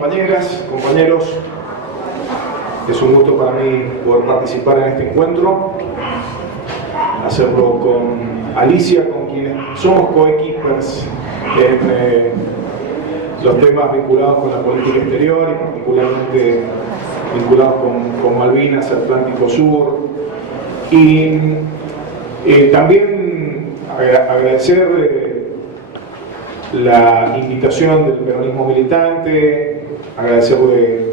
compañeras, compañeros. Es un gusto para mí poder participar en este encuentro, hacerlo con Alicia, con quienes somos coequippers en los temas vinculados con la política exterior y particularmente vinculados con Malvinas, Atlántico Sur. Y también agradecer la invitación del peronismo militante, agradecerle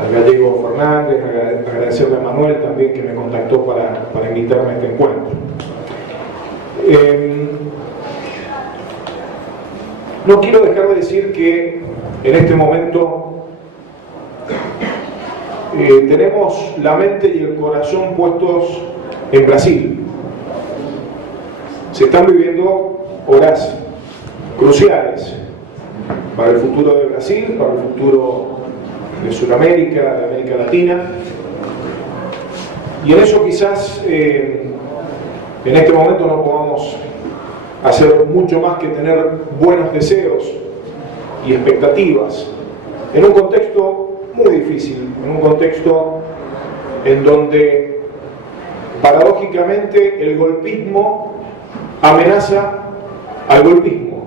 al gallego Fernández, agradecerle a Manuel también que me contactó para invitarme a este encuentro. No quiero dejar de decir que en este momento tenemos la mente y el corazón puestos en Brasil. Se están viviendo horas cruciales para el futuro de Brasil, para el futuro de Sudamérica, de América Latina, y en eso quizás en este momento no podamos hacer mucho más que tener buenos deseos y expectativas en un contexto muy difícil, en un contexto en donde paradójicamente el golpismo amenaza al golpismo,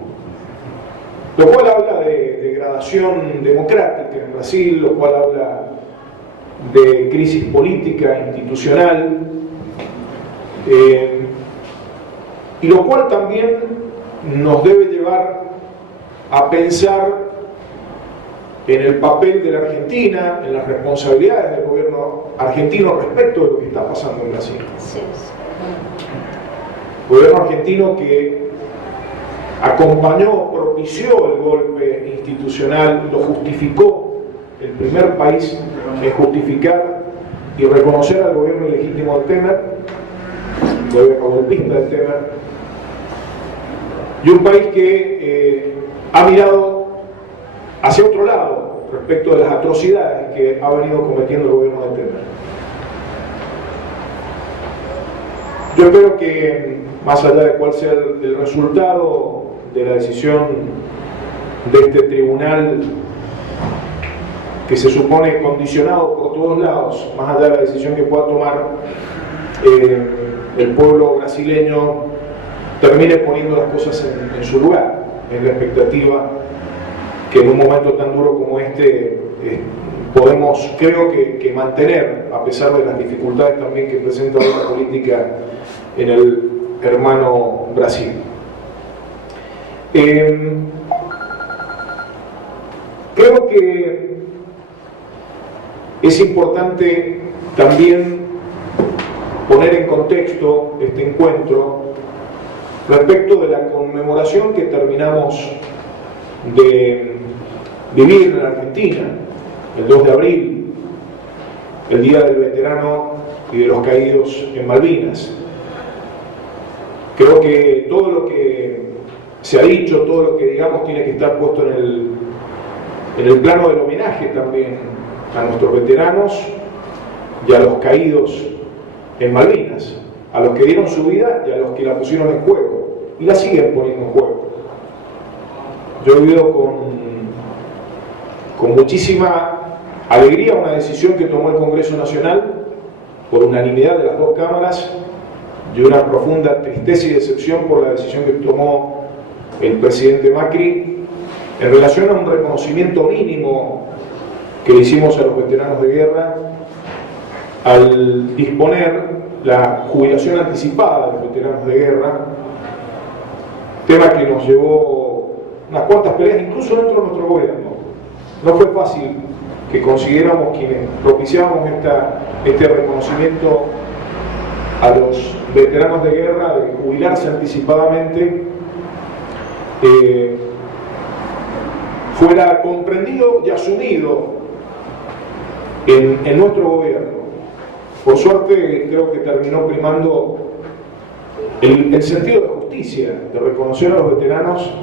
lo cual habla de degradación democrática en Brasil, lo cual habla de crisis política, institucional, y lo cual también nos debe llevar a pensar en el papel de la Argentina, en las responsabilidades del gobierno argentino respecto de lo que está pasando en Brasil. Sí. Gobierno argentino que acompañó, propició el golpe institucional, lo justificó, el primer país en justificar y reconocer al gobierno ilegítimo de Temer, el gobierno golpista de Temer, y un país que ha mirado hacia otro lado respecto de las atrocidades que ha venido cometiendo el gobierno de Temer. Yo espero que, más allá de cuál sea el resultado de la decisión de este tribunal, que se supone condicionado por todos lados, más allá de la decisión que pueda tomar el pueblo brasileño, termine poniendo las cosas en su lugar, en la expectativa que en un momento tan duro como este podemos, creo que mantener, a pesar de las dificultades también que presenta la política en el hermano Brasil. Creo que es importante también poner en contexto este encuentro respecto de la conmemoración que terminamos de vivir en Argentina, el 2 de abril, el Día del Veterano y de los Caídos en Malvinas. Creo que todo lo que se ha dicho, todo lo que digamos tiene que estar puesto en el plano del homenaje también a nuestros veteranos y a los caídos en Malvinas, a los que dieron su vida y a los que la pusieron en juego y la siguen poniendo en juego. Yo he vivido con muchísima alegría una decisión que tomó el Congreso Nacional por unanimidad de las dos cámaras y una profunda tristeza y decepción por la decisión que tomó el presidente Macri en relación a un reconocimiento mínimo que le hicimos a los veteranos de guerra al disponer la jubilación anticipada de los veteranos de guerra, tema que nos llevó unas cuantas peleas incluso dentro de nuestro gobierno. No fue fácil que consiguiéramos, quienes propiciábamos este reconocimiento a los veteranos de guerra, de jubilarse anticipadamente, fuera comprendido y asumido en nuestro gobierno. Por suerte creo que terminó primando el sentido de justicia, de reconocer a los veteranos,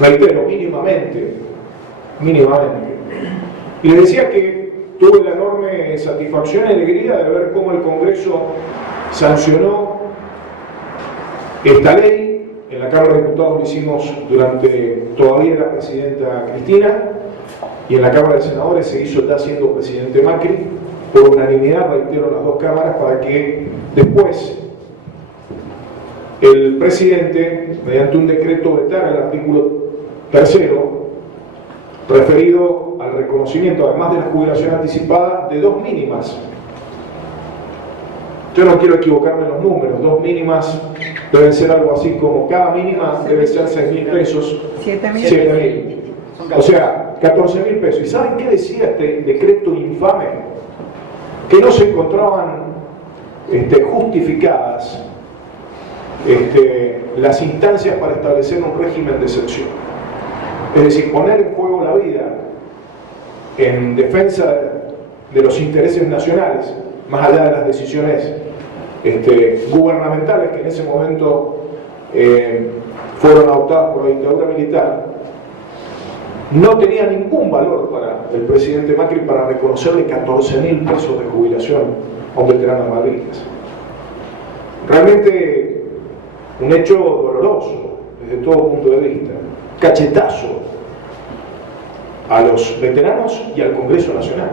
reitero, mínimamente. Y les decía que tuve la enorme satisfacción y alegría de ver cómo el Congreso sancionó esta ley en la Cámara de Diputados lo hicimos durante todavía la presidenta Cristina, y en la Cámara de Senadores se hizo ya siendo presidente Macri, por unanimidad, reitero, las dos cámaras, para que después el presidente, mediante un decreto, vetara el artículo 3º, referido al reconocimiento, además de la jubilación anticipada, de dos mínimas. Yo no quiero equivocarme en los números, dos mínimas deben ser algo así como, cada mínima debe ser 6.000 pesos, 7.000. O sea, 14.000 pesos. ¿Y saben qué decía este decreto infame? Que no se encontraban justificadas las instancias para establecer un régimen de excepción. Es decir, poner en juego la vida en defensa de los intereses nacionales, más allá de las decisiones gubernamentales que en ese momento fueron adoptadas por la dictadura militar, no tenía ningún valor para el presidente Macri para reconocerle 14.000 pesos de jubilación a un veterano de Malvinas. Realmente un hecho doloroso desde todo punto de vista, cachetazo a los veteranos y al Congreso Nacional.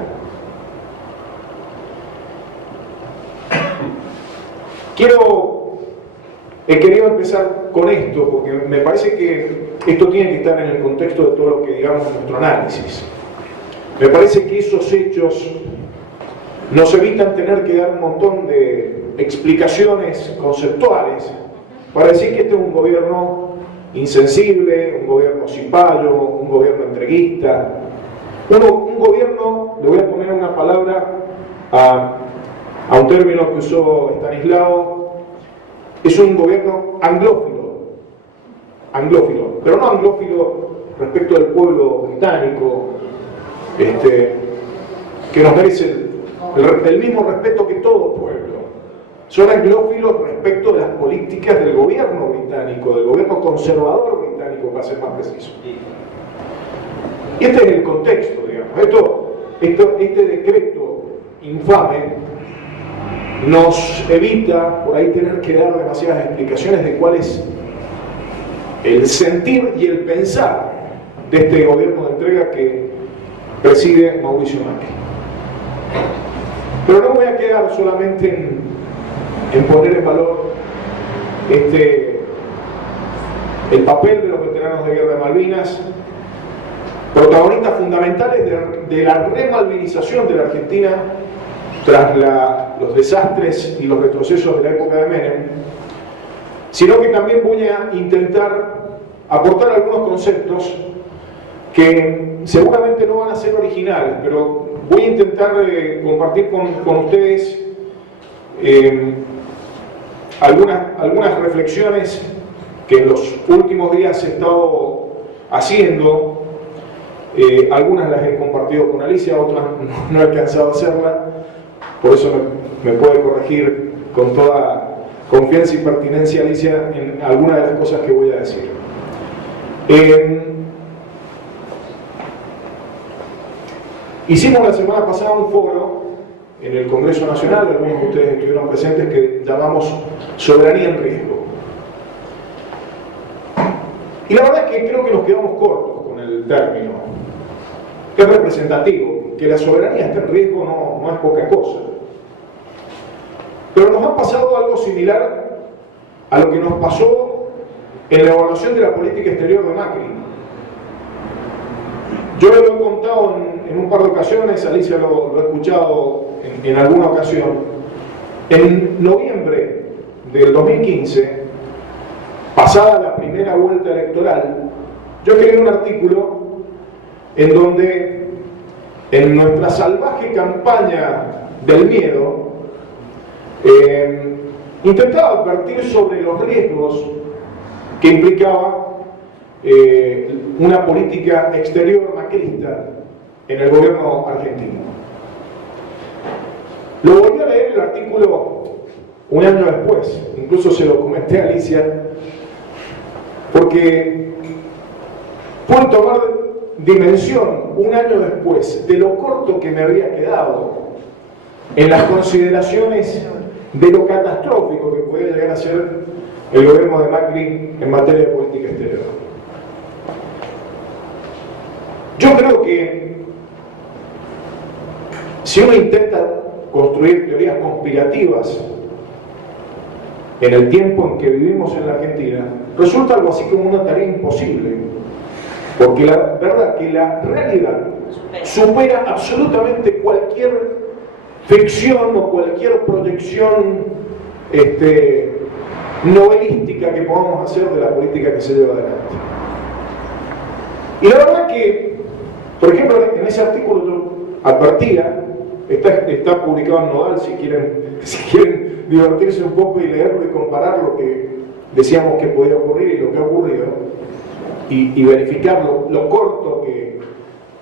He querido empezar con esto porque me parece que esto tiene que estar en el contexto de todo lo que digamos en nuestro análisis. Me parece que esos hechos nos evitan tener que dar un montón de explicaciones conceptuales para decir que este es un gobierno insensible, un gobierno cipayo, un gobierno entreguista, un gobierno, le voy a poner una palabra a un término que usó Stanislao, es un gobierno anglófilo, pero no anglófilo respecto del pueblo británico, que nos merece el mismo respeto que todo pueblo. Son anglófilos respecto de las políticas del gobierno británico, del gobierno conservador británico, para ser más preciso. Y este es el contexto, digamos. Este decreto infame nos evita por ahí tener que dar demasiadas explicaciones de cuál es el sentir y el pensar de este gobierno de entrega que preside Mauricio Macri. Pero no voy a quedar solamente en poner en valor el papel de los veteranos de guerra de Malvinas, protagonistas fundamentales de la remalvinización de la Argentina tras los desastres y los retrocesos de la época de Menem, sino que también voy a intentar aportar algunos conceptos que seguramente no van a ser originales, pero voy a intentar compartir con ustedes algunas reflexiones que en los últimos días he estado haciendo. Algunas las he compartido con Alicia, otras no he alcanzado a hacerla, por eso me puede corregir con toda confianza y pertinencia Alicia en algunas de las cosas que voy a decir. Hicimos la semana pasada un foro en el Congreso Nacional, algunos de ustedes estuvieron presentes, que llamamos Soberanía en Riesgo. Y la verdad es que creo que nos quedamos cortos con el término. Es representativo, que la soberanía esté en riesgo no es poca cosa. Pero nos ha pasado algo similar a lo que nos pasó en la evaluación de la política exterior de Macri. Yo lo he contado en un par de ocasiones, Alicia lo ha escuchado en alguna ocasión. En noviembre del 2015, pasada la primera vuelta electoral, yo escribí un artículo en donde, en nuestra salvaje campaña del miedo, intentaba advertir sobre los riesgos que implicaba una política exterior macrista en el gobierno argentino. Lo volví a leer el artículo un año después, incluso se lo comenté a Alicia, porque pude tomar dimensión un año después de lo corto que me había quedado en las consideraciones de lo catastrófico que podía llegar a ser el gobierno de Macri en materia de política exterior. Yo creo que si uno intenta construir teorías conspirativas en el tiempo en que vivimos en la Argentina, resulta algo así como una tarea imposible, porque la verdad que la realidad supera absolutamente cualquier ficción o cualquier proyección novelística que podamos hacer de la política que se lleva adelante. Y la verdad que, por ejemplo, en ese artículo yo advertía, está publicado en Nodal si quieren divertirse un poco y leerlo y comparar lo que decíamos que podía ocurrir y lo que ha ocurrido, y verificar lo corto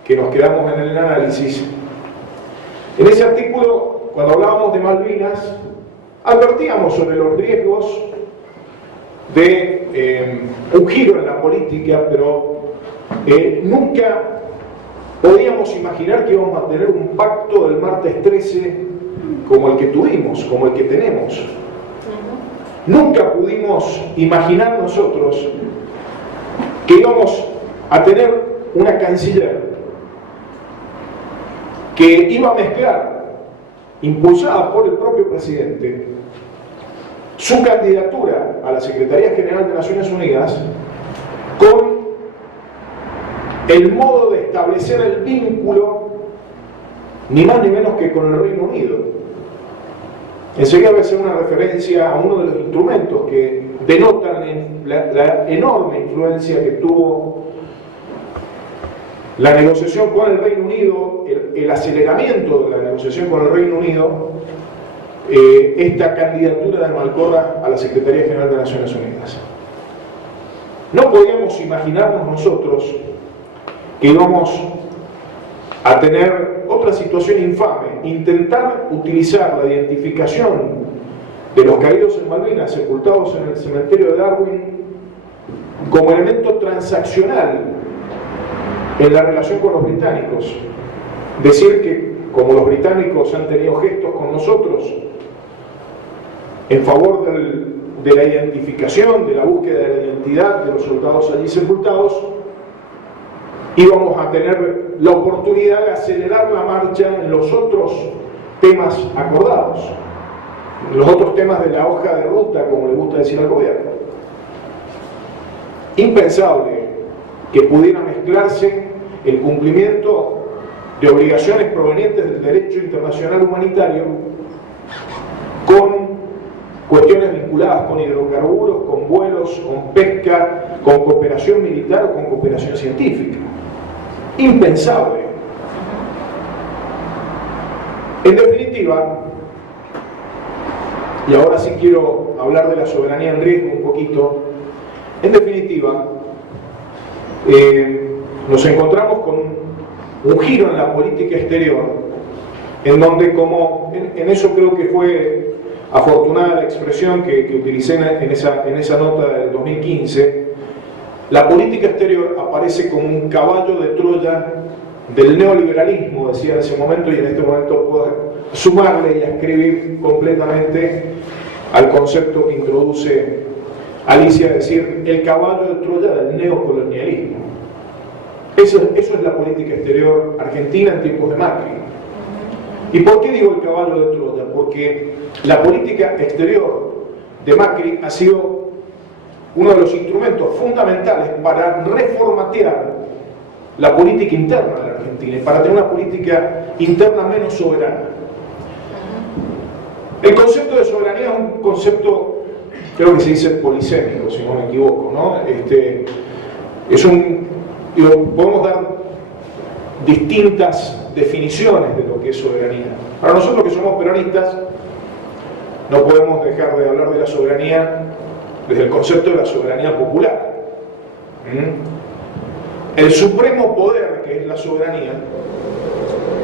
que nos quedamos en el análisis. En ese artículo, cuando hablábamos de Malvinas, advertíamos sobre los riesgos de un giro en la política, pero nunca podíamos imaginar que íbamos a tener un pacto del martes 13 como el que tuvimos, como el que tenemos. Nunca pudimos imaginar nosotros que íbamos a tener una canciller que iba a mezclar, impulsada por el propio presidente, su candidatura a la Secretaría General de Naciones Unidas con el modo de establecer el vínculo, ni más ni menos que con el Reino Unido. Enseguida voy a hacer una referencia a uno de los instrumentos que denotan la enorme influencia que tuvo la negociación con el Reino Unido, el aceleramiento de la negociación con el Reino Unido, esta candidatura de Malcorra a la Secretaría General de Naciones Unidas. No podíamos imaginarnos nosotros que íbamos a tener otra situación infame, intentar utilizar la identificación de los caídos en Malvinas sepultados en el cementerio de Darwin como elemento transaccional en la relación con los británicos. Decir que como los británicos han tenido gestos con nosotros en favor de la identificación, de la búsqueda de la identidad de los soldados allí sepultados, íbamos a tener la oportunidad de acelerar la marcha en los otros temas acordados, los otros temas de la hoja de ruta, como le gusta decir al gobierno. Impensable que pudiera mezclarse el cumplimiento de obligaciones provenientes del derecho internacional humanitario con cuestiones vinculadas con hidrocarburos, con vuelos, con pesca, con cooperación militar o con cooperación científica. Impensable. En definitiva, y ahora sí quiero hablar de la soberanía en riesgo un poquito, en definitiva, nos encontramos con un giro en la política exterior, en donde, como en eso creo que fue afortunada la expresión que utilicé en esa nota del 2015, la política exterior aparece como un caballo de Troya del neoliberalismo, decía en ese momento, y en este momento puedo sumarle y escribir completamente al concepto que introduce Alicia, es decir, el caballo de Troya del neocolonialismo. Eso es la política exterior argentina en tiempos de Macri. ¿Y por qué digo el caballo de Troya? Porque la política exterior de Macri ha sido uno de los instrumentos fundamentales para reformatear la política interna de la Argentina y para tener una política interna menos soberana. El concepto de soberanía es un concepto, creo que se dice polisémico, si no me equivoco, ¿no? Podemos dar distintas definiciones de lo que es soberanía. Para nosotros que somos peronistas, no podemos dejar de hablar de la soberanía desde el concepto de la soberanía popular. El supremo poder, que es la soberanía,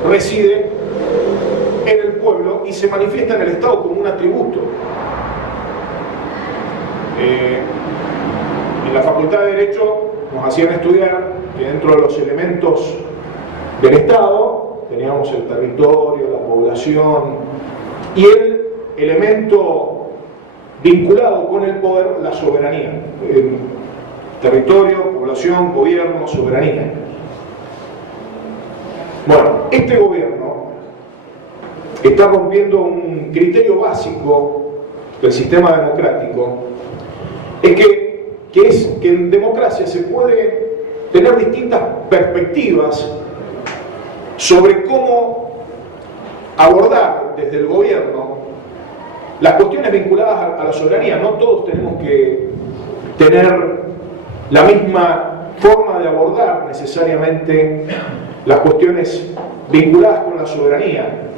reside en el pueblo y se manifiesta en el Estado como un atributo. En la Facultad de Derecho nos hacían estudiar que dentro de los elementos del Estado teníamos el territorio, la población, y el elemento vinculado con el poder la soberanía. Territorio, población, gobierno, soberanía. Bueno, este gobierno está rompiendo un criterio básico del sistema democrático, es que en democracia se puede tener distintas perspectivas sobre cómo abordar desde el gobierno las cuestiones vinculadas a la soberanía. No todos tenemos que tener la misma forma de abordar necesariamente las cuestiones vinculadas con la soberanía.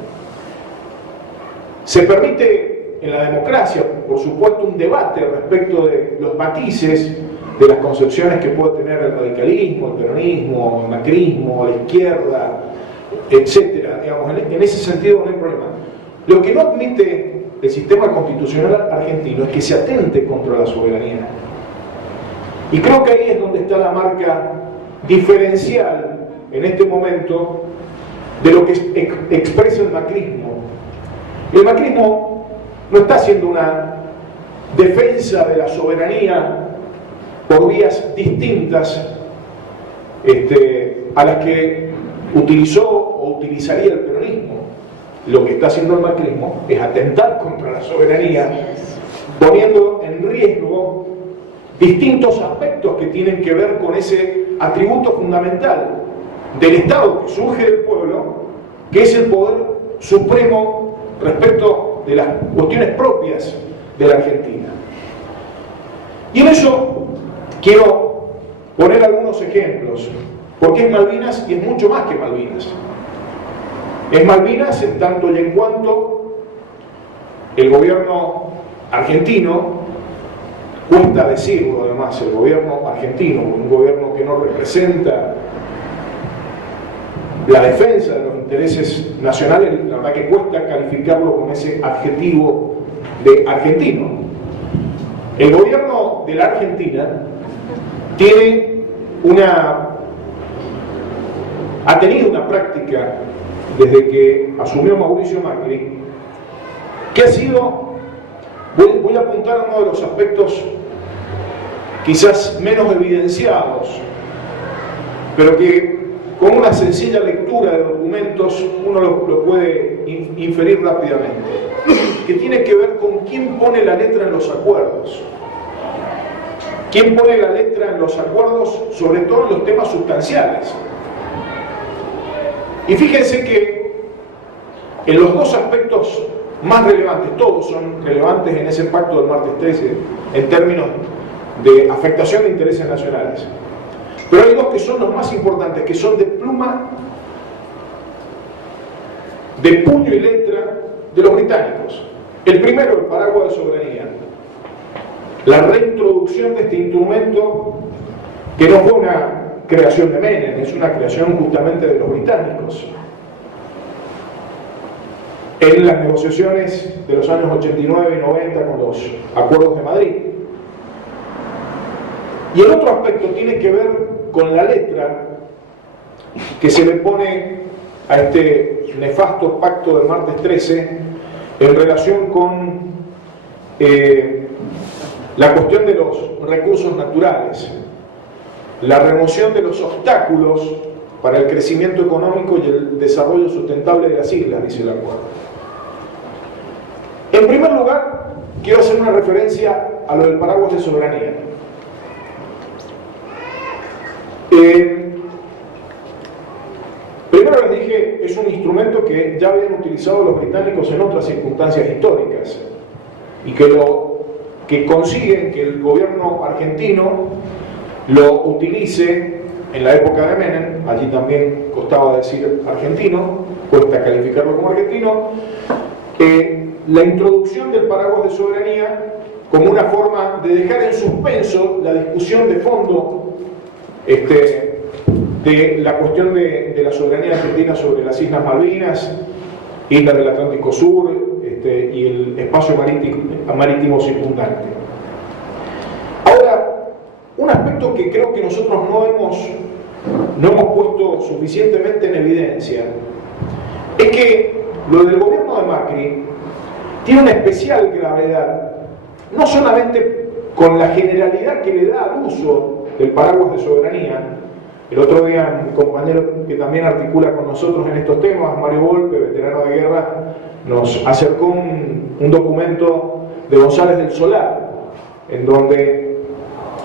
Se permite en la democracia, por supuesto, un debate respecto de los matices de las concepciones que puede tener el radicalismo, el peronismo, el macrismo, la izquierda, etcétera. Digamos, en ese sentido no hay problema. Lo que no admite el sistema constitucional argentino es que se atente contra la soberanía. Y creo que ahí es donde está la marca diferencial en este momento de lo que expresa el macrismo. El macrismo no está haciendo una defensa de la soberanía por vías distintas a las que utilizó o utilizaría el peronismo. Lo que está haciendo el macrismo es atentar contra la soberanía, poniendo en riesgo distintos aspectos que tienen que ver con ese atributo fundamental del Estado que surge del pueblo, que es el poder supremo respecto de las cuestiones propias de la Argentina. Y en eso quiero poner algunos ejemplos, porque es Malvinas y es mucho más que Malvinas. Es Malvinas en tanto y en cuanto el gobierno argentino, cuesta decirlo además, el gobierno argentino, un gobierno que no representa la defensa de los intereses nacionales, la verdad que cuesta calificarlo con ese adjetivo de argentino. El gobierno de la Argentina ha tenido una práctica desde que asumió Mauricio Macri, que ha sido, voy a apuntar a uno de los aspectos quizás menos evidenciados, pero que con una sencilla lectura de documentos uno lo puede inferir rápidamente, que tiene que ver con quién pone la letra en los acuerdos. ¿Quién pone la letra en los acuerdos, sobre todo en los temas sustanciales? Y fíjense que en los dos aspectos más relevantes, todos son relevantes en ese pacto del martes 13 en términos de afectación de intereses nacionales, pero hay dos que son los más importantes, que son de pluma, de puño y letra de los británicos. El primero, el paraguas de soberanía, la reintroducción de este instrumento que no fue una creación de Menem, es una creación justamente de los británicos en las negociaciones de los años 89 y 90 con los acuerdos de Madrid. Y el otro aspecto tiene que ver con la letra que se le pone a este nefasto pacto del martes 13 en relación con la cuestión de los recursos naturales, la remoción de los obstáculos para el crecimiento económico y el desarrollo sustentable de las islas, dice el acuerdo. En primer lugar, quiero hacer una referencia a lo del paraguas de soberanía. Primero les dije, es un instrumento que ya habían utilizado los británicos en otras circunstancias históricas y que consiguen que el gobierno argentino lo utilice en la época de Menem. Allí también costaba decir argentino, cuesta calificarlo como argentino. La introducción del paraguas de soberanía como una forma de dejar en suspenso la discusión de fondo de la cuestión de la soberanía argentina sobre las Islas Malvinas, islas del Atlántico Sur y el espacio marítimo circundante. Ahora, un aspecto que creo que nosotros no hemos puesto suficientemente en evidencia es que lo del gobierno de Macri tiene una especial gravedad no solamente con la generalidad que le da al uso del paraguas de soberanía. El otro día un compañero que también articula con nosotros en estos temas, Mario Volpe, veterano de guerra, nos acercó un documento de González del Solar, en donde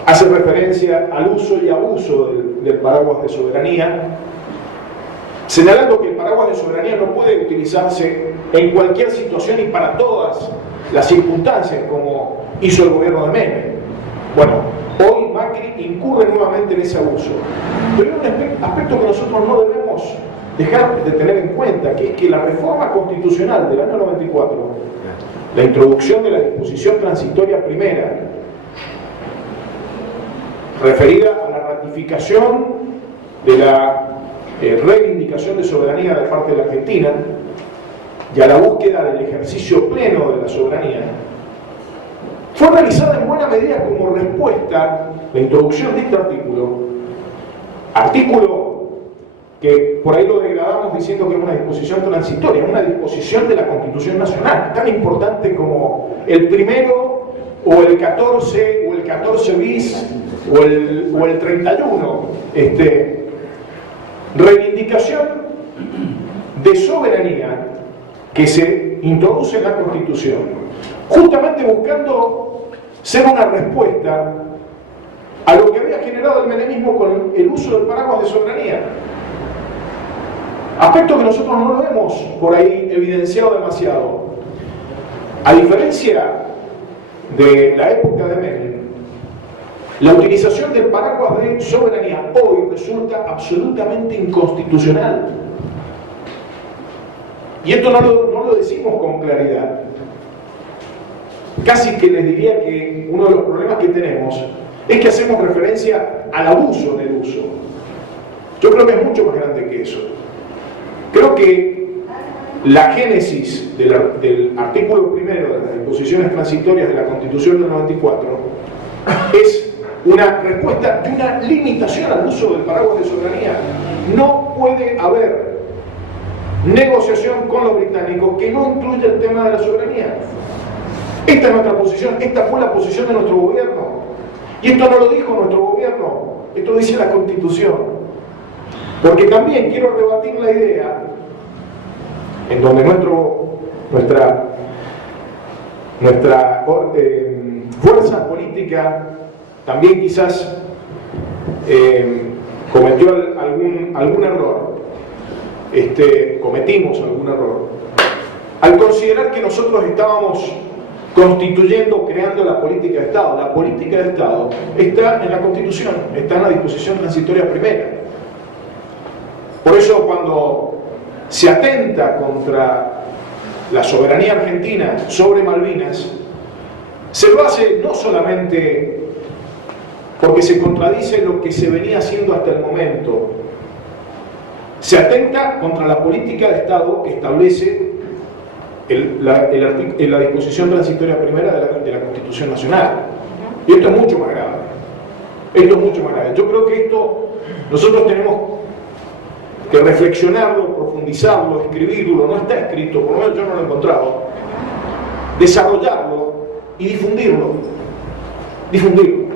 hace referencia al uso y abuso del paraguas de soberanía, señalando que el paraguas de soberanía no puede utilizarse en cualquier situación y para todas las circunstancias, como hizo el gobierno de Menem. Bueno, hoy Macri incurre nuevamente en ese abuso. Pero hay un aspecto que nosotros no debemos dejar de tener en cuenta, que es que la reforma constitucional del año 94, la introducción de la disposición transitoria primera, referida a la ratificación de la reivindicación de soberanía de parte de la Argentina y a la búsqueda del ejercicio pleno de la soberanía, fue realizada en buena medida como respuesta, la introducción de este artículo que por ahí lo degradamos diciendo que es una disposición transitoria, una disposición de la Constitución Nacional, tan importante como el primero o el 14 o el 14 bis o el 31, reivindicación de soberanía que se introduce en la Constitución, justamente buscando ser una respuesta a lo que había generado el menemismo con el uso del paraguas de soberanía. Aspecto que nosotros no lo hemos por ahí evidenciado demasiado. A diferencia de la época de Menem, la utilización del paraguas de soberanía hoy resulta absolutamente inconstitucional. Y esto no lo decimos con claridad. Casi que les diría que uno de los problemas que tenemos es que hacemos referencia al abuso del uso. Yo creo que es mucho más grande que eso. Creo que la génesis del artículo primero de las disposiciones transitorias de la Constitución del 94 es una respuesta de una limitación al uso del paraguas de soberanía. No puede haber negociación con los británicos que no incluya el tema de la soberanía. Esta es nuestra posición, esta fue la posición de nuestro gobierno. Y esto no lo dijo nuestro gobierno, esto lo dice la Constitución. Porque también quiero rebatir la idea en donde nuestra fuerza política también quizás cometió algún error, cometimos algún error, al considerar que nosotros estábamos constituyendo, creando la política de Estado. La política de Estado está en la Constitución, está en la disposición transitoria primera. Por eso cuando se atenta contra la soberanía argentina sobre Malvinas, se lo hace no solamente porque se contradice lo que se venía haciendo hasta el momento, se atenta contra la política de Estado que establece la disposición transitoria primera de la Constitución Nacional. Y esto es mucho más grave. Esto es mucho más grave. Yo creo que esto nosotros tenemos que reflexionarlo, profundizarlo, escribirlo. No está escrito, por lo menos yo no lo he encontrado. Desarrollarlo y difundirlo. Difundirlo.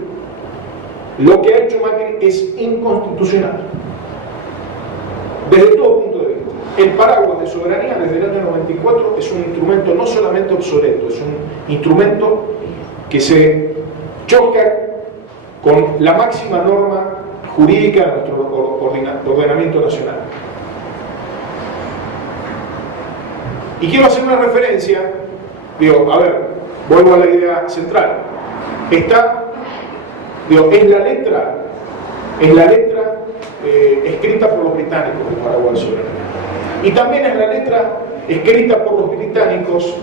Lo que ha hecho Macri es inconstitucional. Desde todo punto de vista. El paraguas de soberanía desde el año 94 es un instrumento no solamente obsoleto, es un instrumento que se choca con la máxima norma jurídica de nuestro ordenamiento nacional. Y quiero hacer una referencia, vuelvo a la idea central. Es la letra escrita por los británicos del paraguas de soberanía. Y también es la letra escrita por los británicos